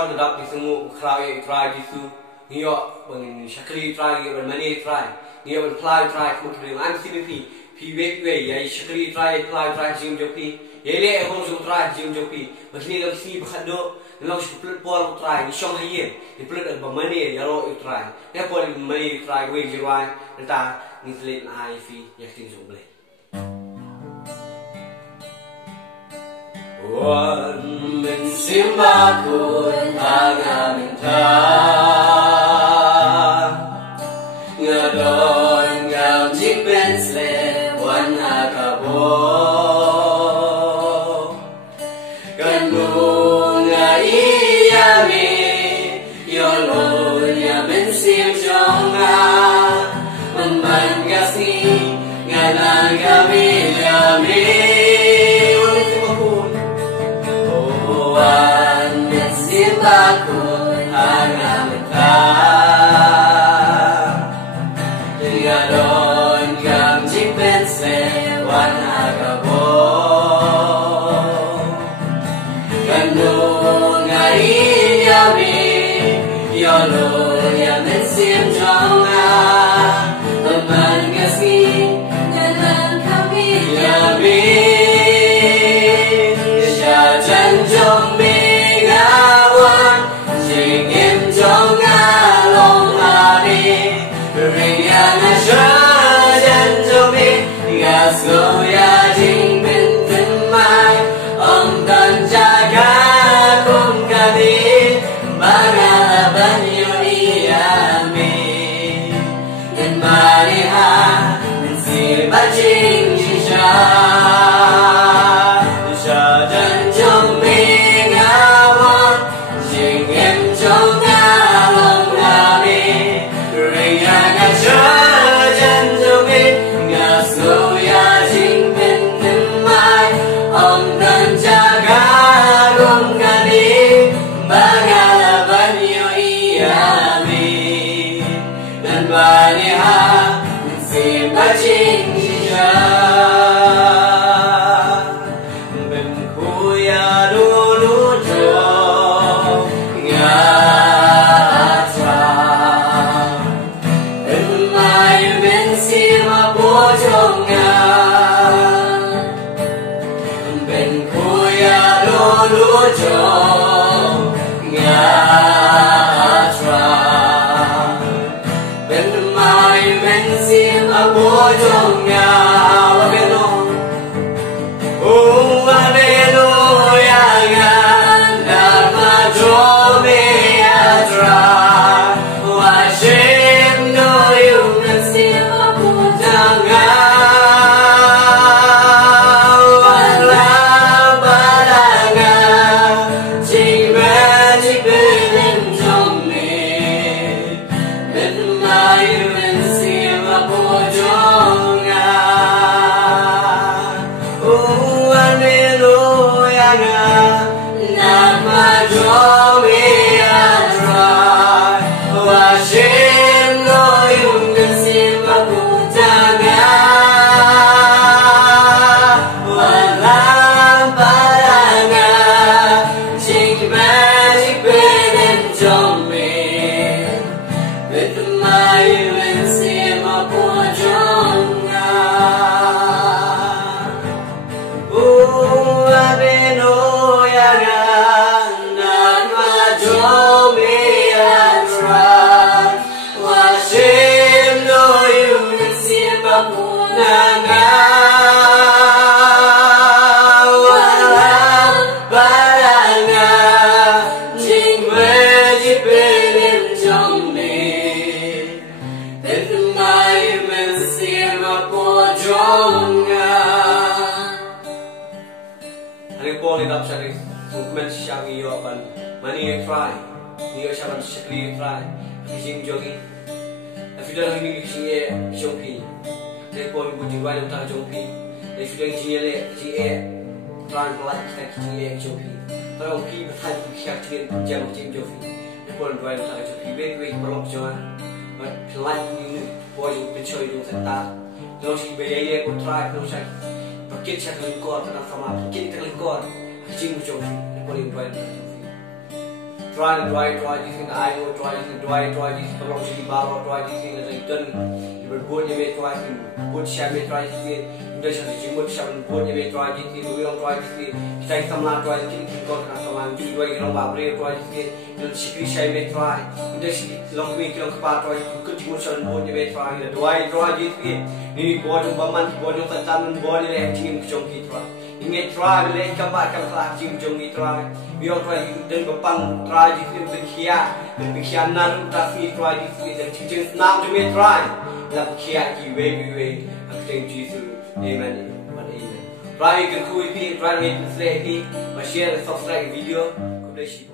orang tetap di semua krai try gitu ngiyo bang shakri try ngiyo bang mani try ngiyo bang fly try mungkin an CBP PWP ya shakri try fly try jing jopi yele ekon jong try jing jopi begini lagi si bakhado lalu sepuluh pol try ni shong haye ni pelut bang mani ya lo try ya pol mani try gue jirwai entah ni selit na fi ya tin jong boleh Wan min simbakun hanga minta ngadon ngam jik ben sle wan akabo kan bunga iyami yolo nya ben sim jonga membangasi ngalang kami yami Wan min simbakun hanga minta ngadon ngam jik ben sle wan akabo kan bunga iyami yolo ya men sim jonga membangasi ngalang kami yami Jong mi ngawan jingim jongiaroh hari ringan jan jong mi ngaso ya jing bin temai om dan jaga kum kami bagaban yo iami dan mariha si bajing jisha Mani try, ni shaban shakli try, jing jogi. Sudah ini jingye jongpi, telepon bu jingduwai utang jongpi. Sudah jingye le jingye tran pelat kita jingye jongpi. Kalau pi berhan kiak jingye jam jing jongpi. Telepon duwai utang jongpi, baik berlok jangan. Pelat ini boy pencuri dong serta. Kalau si bayar aku try kalau saya pakai shakli kor, kadang sama pakai shakli kor, jing jongpi. Telepon duwai utang jongpi. try this in I know try this kalau sini baru try this in return berbuat dia try buat siapa try this udah jadi jimut siapa buat dia try this dulu orang try this kita sama try this kita kena sama juga orang babre try this dan sikit siapa try udah sih long week long kepat try ikut jimut siapa buat dia try try this ni buat baman buat tantan buat dia jingim jong kita ingat try boleh kabar kelas jong try biar try dan bepang try di berkhianat naruh tapi try di dan cincin senam cuma try lah berkhianat giveaway aku thank Jesus amen amen try kyrkhu ini try ini share subscribe video. God bless you.